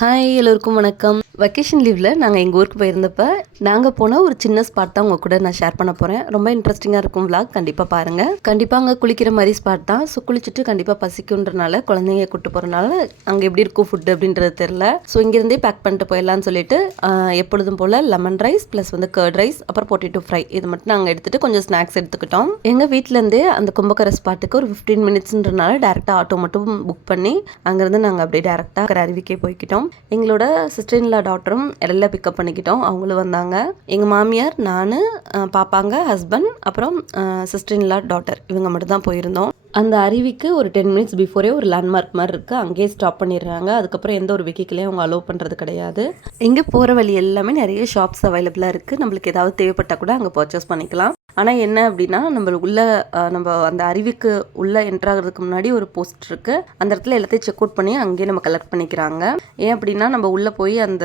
Hi எல்லோருக்கும் வணக்கம். Vacation லீவில் நாங்கள் எங்கள் ஊருக்கு போயிருந்தப்ப நாங்கள் போன ஒரு சின்ன ஸ்பாட் தான் உங்கள் கூட நான் ஷேர் பண்ண போகிறேன். ரொம்ப இன்ட்ரெஸ்டிங்காக இருக்கும் விளாக், கண்டிப்பாக பாருங்கள். கண்டிப்பாக அங்கே குளிக்கிற மாதிரி ஸ்பாட் தான். ஸோ குளிச்சுட்டு கண்டிப்பாக பசிக்குன்றனால குழந்தைங்க கூப்பிட்டு போகிறனால அங்கே எப்படி இருக்கும் ஃபுட்டு அப்படின்றது தெரில. ஸோ இங்கேருந்தே பேக் பண்ணிட்டு போயிடலான்னு சொல்லிட்டு எப்பொழுதும் போல் lemon rice plus curd rice அப்புறம் பொட்டேட்டோ ஃப்ரை இது மட்டும் நாங்கள் எடுத்துகிட்டு கொஞ்சம் ஸ்நாக்ஸ் எடுத்துக்கிட்டோம். எங்கள் வீட்டிலேருந்தே அந்த கும்பக்கரை ஸ்பாட்டுக்கு ஒரு 15 மினிட்ஸ்ன்றனால டேரெக்டாக ஆட்டோ மட்டும் புக் பண்ணி அங்கேருந்து நாங்கள் அப்படியே டேரெக்டாக அருவிக்கே போய்க்கிட்டோம். எங்களோட சிஸ்டர் இன் லா டாட்டரும் எல்லாம் பிக்கப் பண்ணிக்கிட்டோம். அவங்களும் வந்தாங்க. எங்கள் மாமியார், நான், பாப்பாங்க, ஹஸ்பண்ட், அப்புறம் சிஸ்டர் இன் லா டாட்டர் இவங்க மட்டும் தான் போயிருந்தோம். அந்த அருவிக்கு ஒரு 10 மினிட்ஸ் பிஃபோரே ஒரு லேண்ட்மார்க் மாதிரி இருக்குது, அங்கேயே ஸ்டாப் பண்ணிடுறாங்க. அதுக்கப்புறம் எந்த ஒரு வெஹிக்கிளையும் அவங்க அலோவ் பண்ணுறது கிடையாது. இங்கே போகிற வழி எல்லாமே நிறைய ஷாப்ஸ் அவைலபிளாக இருக்குது. நம்மளுக்கு ஏதாவது தேவைப்பட்டால் கூட அங்கே பர்ச்சேஸ் பண்ணிக்கலாம். ஆனால் என்ன அப்படின்னா நம்ம அந்த அருவிக்கு உள்ளே என்ட்ராகிறதுக்கு முன்னாடி ஒரு போஸ்ட் இருக்குது. அந்த இடத்துல எல்லாத்தையும் செக் அவுட் பண்ணி அங்கேயே நம்ம கலெக்ட் பண்ணிக்கிறாங்க. ஏன் அப்படின்னா நம்ம உள்ளே போய் அந்த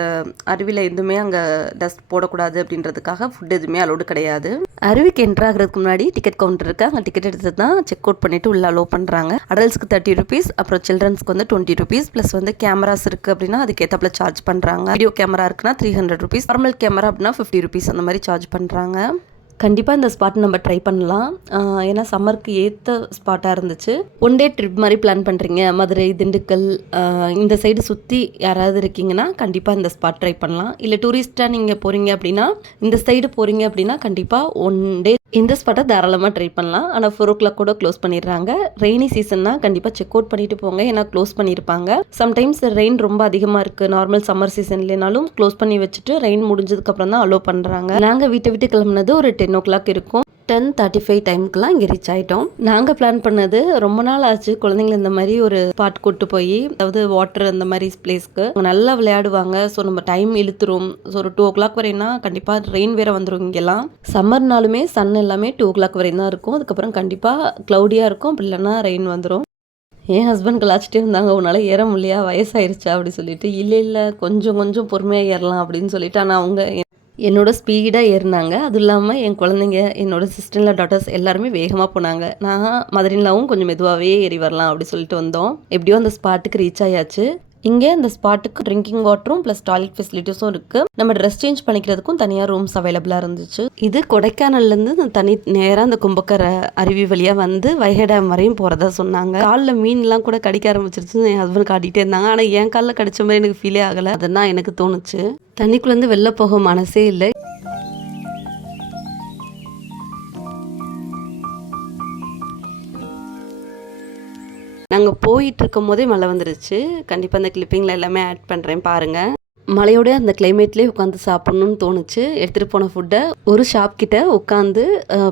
அருவியில் எதுவுமே அங்கே டஸ்ட் போடக்கூடாது அப்படின்றதுக்காக ஃபுட் எதுவுமே அலோடு கிடையாது. அருவிக்கு என்ட்ராகிறதுக்கு முன்னாடி டிக்கெட் கவுண்டர் இருக்குது. அங்கே டிக்கெட் எடுத்து தான் செக் அவுட் பண்ணிவிட்டு உள்ளே அலோவ் பண்ணுறாங்க. அடல்ட்ஸ்க்கு 30 ருபீஸ், அப்புறம் சில்ட்ரன்ஸ்க்கு 20 ருபீஸ் ப்ளஸ் கேமராஸ் இருக்குது அப்படின்னா அதுக்கேற்றப்பல சார்ஜ் பண்ணுறாங்க. வீடியோ கேமரா இருக்குன்னா 300 ருபீஸ், நார்மல் கேமரா அப்படின்னா 50 ருபீஸ் அந்த மாதிரி சார்ஜ் பண்ணுறாங்க. கண்டிப்பாக இந்த ஸ்பாட் நம்ம ட்ரை பண்ணலாம். ஏன்னா சம்மருக்கு ஏற்ற ஸ்பாட்டாக இருந்துச்சு. 1 டே ட்ரிப் மாதிரி பிளான் பண்ணுறீங்க, மதுரை, திண்டுக்கல் இந்த சைடு சுற்றி யாராவது இருக்கீங்கன்னா கண்டிப்பாக இந்த ஸ்பாட் ட்ரை பண்ணலாம். இல்லை டூரிஸ்ட்டாக நீங்கள் போகிறீங்க அப்படின்னா இந்த சைடு போகிறீங்க அப்படின்னா கண்டிப்பாக 1 டே இந்த ஸ்பாட்டை தாராளமாக ட்ரை பண்ணலாம். ஆனால் 4 o'clock கூட க்ளோஸ் பண்ணிடுறாங்க. ரெய்னி சீசன்னா கண்டிப்பாக செக் அவுட் பண்ணிட்டு போங்க, ஏன்னா க்ளோஸ் பண்ணியிருப்பாங்க. சம்டைம்ஸ் ரெயின் ரொம்ப அதிகமாக இருக்குது, நார்மல் சம்மர் சீசன் இல்லைனாலும் க்ளோஸ் பண்ணி வச்சுட்டு ரெயின் முடிஞ்சதுக்கப்புறம் தான் அலோவ் பண்ணுறாங்க. நாங்கள் வீட்டை விட்டு கிளம்புனது ஒரு 10 o'clock இருக்கும். 10:35 டைமுக்குலாம் இங்கே ரீச் ஆகிட்டோம். நாங்கள் பிளான் பண்ணது ரொம்ப நாள் ஆச்சு குழந்தைங்களை இந்த மாதிரி ஒரு ஸ்பாட் கூட்டு போய், அதாவது வாட்டர் அந்த மாதிரி பிளேஸ்க்கு நல்லா விளையாடுவாங்க. ஸோ நம்ம டைம் இழுத்துரும். ஸோ ஒரு 2 o'clock வரைனா கண்டிப்பாக ரெயின் வேற வந்துடும். இங்கெல்லாம் சம்மர்னாலுமே சன் எல்லாமே 2 o'clock வரையும் தான் இருக்கும். அதுக்கப்புறம் கண்டிப்பாக க்ளவுடியாக இருக்கும், அப்படி இல்லைன்னா ரெயின் வந்துடும். என் ஹஸ்பண்ட் கலாச்சிட்டே இருந்தாங்க, உன்னால் ஏற முடியா, வயசாயிருச்சா அப்படி சொல்லிட்டு. இல்லை கொஞ்சம் பொறுமையாக ஏறலாம் அப்படின்னு சொல்லிட்டு. ஆனால் அவங்க என்னோட ஸ்பீடாக ஏறினாங்க. அதுவும் இல்லாமல் என் குழந்தைங்க, என்னோட சிஸ்டர்ல டாட்டர்ஸ் எல்லாருமே வேகமாக போனாங்க. நான் மதுரையிலாவும் கொஞ்சம் மெதுவாகவே ஏறி வரலாம் அப்படி சொல்லிட்டு வந்தோம். எப்படியோ அந்த ஸ்பாட்டுக்கு ரீச் ஆயாச்சு. இங்கே இந்த ஸ்பாட்டுக்கு ட்ரிங்கிங் வாட்டரும் ப்ளஸ் டாய்லெட் ஃபெசிலிட்டிஸும் இருக்குது. நம்ம ட்ரெஸ் சேஞ்ச் பண்ணிக்கிறதுக்கும் தனியாக ரூம்ஸ் அவைலபிளாக இருந்துச்சு. இது கொடைக்கானல்லேருந்து தனி நேராக அந்த கும்பக்கரை அருவி வழியாக வந்து வைகை டேம் வரையும் போகிறதா சொன்னாங்க. காலில் மீன்லாம் கூட கடிக்க ஆரம்பிச்சிருச்சு. என் ஹஸ்பண்ட் காட்டிகிட்டே இருந்தாங்க. ஆனால் என் காலில் கடிச்ச மாதிரி எனக்கு ஃபீலே ஆகலை. அதுதான் எனக்கு தோணுச்சு. தண்ணிக்குள்ளேருந்து வெளில போக மனசே இல்லை. நாங்கள் போயிட்டு இருக்கும் போதே மழை வந்துருச்சு. கண்டிப்பாக அந்த கிளிப்பிங்கில் எல்லாமே ஆட் பண்ணுறேன் பாருங்கள். மழையோட அந்த கிளைமேட்லேயே உட்காந்து சாப்பிட்ணுன்னு தோணுச்சு. எடுத்துகிட்டு போன ஃபுட்டை ஒரு ஷாப் கிட்ட உட்காந்து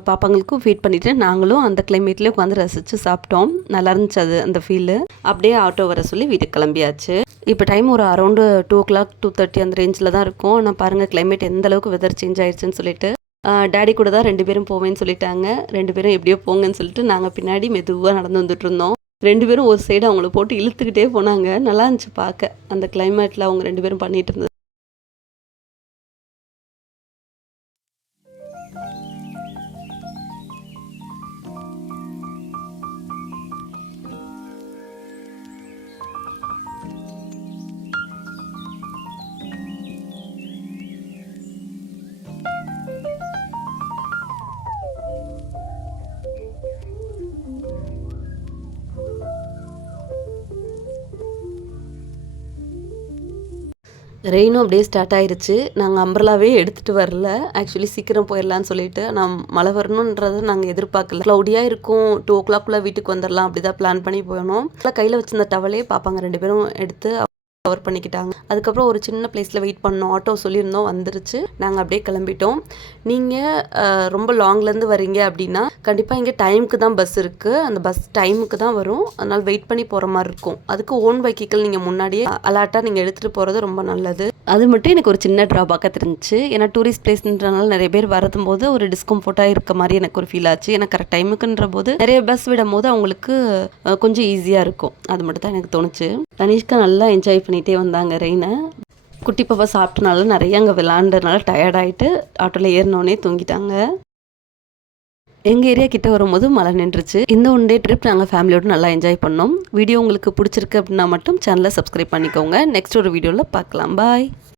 பாப்பாங்களுக்கும் ஃபீட் பண்ணிவிட்டு நாங்களும் அந்த கிளைமேட்லேயே உட்காந்து ரசித்து சாப்பிட்டோம். நல்லா இருந்துச்சு அது அந்த ஃபீலு. அப்படியே ஆட்டோ வர சொல்லி வீட்டுக்கு கிளம்பியாச்சு. இப்போ டைம் ஒரு அரௌண்டு 2 o'clock 2:30 அந்த ரேஞ்சில் தான் இருக்கும். ஆனால் பாருங்கள் கிளைமேட் எந்த அளவுக்கு வெதர் சேஞ்ச் ஆயிடுச்சுன்னு சொல்லிட்டு. டேடி கூட தான் 2 பேரும் போவேன்னு சொல்லிட்டாங்க. 2 பேரும் எப்படியோ போங்கன்னு சொல்லிட்டு நாங்கள் பின்னாடி மெதுவாக நடந்து வந்துட்டு இருந்தோம். 2 பேரும் ஒரு சைடு அவங்கள போட்டு இழுத்துக்கிட்டே போனாங்க. நல்லா இருந்துச்சு பார்க்க அந்த கிளைமேட்டில் அவங்க 2 பேரும் பண்ணிட்டு இருந்தது. ரெயினும் அப்படியே ஸ்டார்ட் ஆயிடுச்சு. நாங்கள் அம்பர்லாவே எடுத்துகிட்டு வரல. ஆக்சுவலி சீக்கிரம் போயிடலான்னு சொல்லிட்டு நான் மழை வரணுன்றதை நாங்கள் எதிர்பார்க்கல. க்ளவுடியாக இருக்கும், 2 o'clock வீட்டுக்கு வந்துடலாம் அப்படி தான் பிளான் பண்ணி போயணும். கையில் வச்சிருந்த டவலே பார்ப்பாங்க 2 பேரும் எடுத்து கவர் பண்ணிக்கிட்டாங்க. அதுக்கப்புறம் ஒரு சின்ன பிளேஸில் வெயிட் பண்ணோம். ஆட்டோ சொல்லியிருந்தோம், வந்துருச்சு. நாங்கள் அப்படியே கிளம்பிட்டோம். நீங்கள் ரொம்ப லாங்லேருந்து வரீங்க அப்படின்னா கண்டிப்பாக இங்கே டைமுக்கு தான் பஸ் இருக்குது. அந்த பஸ் டைமுக்கு தான் வரும். அதனால் வெயிட் பண்ணி போகிற மாதிரி இருக்கும். அதுக்கு ஓன் வெஹிக்கிள் நீங்கள் முன்னாடியே அலாட்டாக நீங்கள் எடுத்துகிட்டு போகிறது ரொம்ப நல்லது. அது மட்டும் எனக்கு ஒரு சின்ன ட்ராபேக்காக தெரிஞ்சிச்சு. ஏன்னா டூரிஸ்ட் பிளேஸ்ன்றனால நிறைய பேர் வரதும் போது ஒரு டிஸ்கம்ஃபர்ட்டாக இருக்க மாதிரி எனக்கு ஒரு ஃபீல் ஆச்சு. ஏன்னா கரெக்ட் டைமுக்குன்ற போது நிறைய பஸ் விடும் போது அவங்களுக்கு கொஞ்சம் ஈஸியாக இருக்கும். அது மட்டும் தான் எனக்கு தோணுச்சு. தனிஷ்கா நல்லா என்ஜாய் பண்ணிகிட்டே வந்தாங்க ரெயினை. குட்டி பாப்பா சாப்பிட்டனால நிறைய அங்கே விளாண்டனால டயர்டாயிட்டு ஆட்டோவில் ஏறினோடனே தூங்கிட்டாங்க. எங்கள் ஏரியா கிட்ட வரும்போது மழை நின்றுச்சு. இந்த ஒன் டே ட்ரிப் நாங்கள் ஃபேமிலியோடு நல்லா என்ஜாய் பண்ணோம். வீடியோ உங்களுக்கு பிடிச்சிருக்கு அப்படின்னா மட்டும் சேனலை சப்ஸ்கிரைப் பண்ணிக்கோங்க. நெக்ஸ்ட் ஒரு வீடியோவில் பார்க்கலாம். பாய்.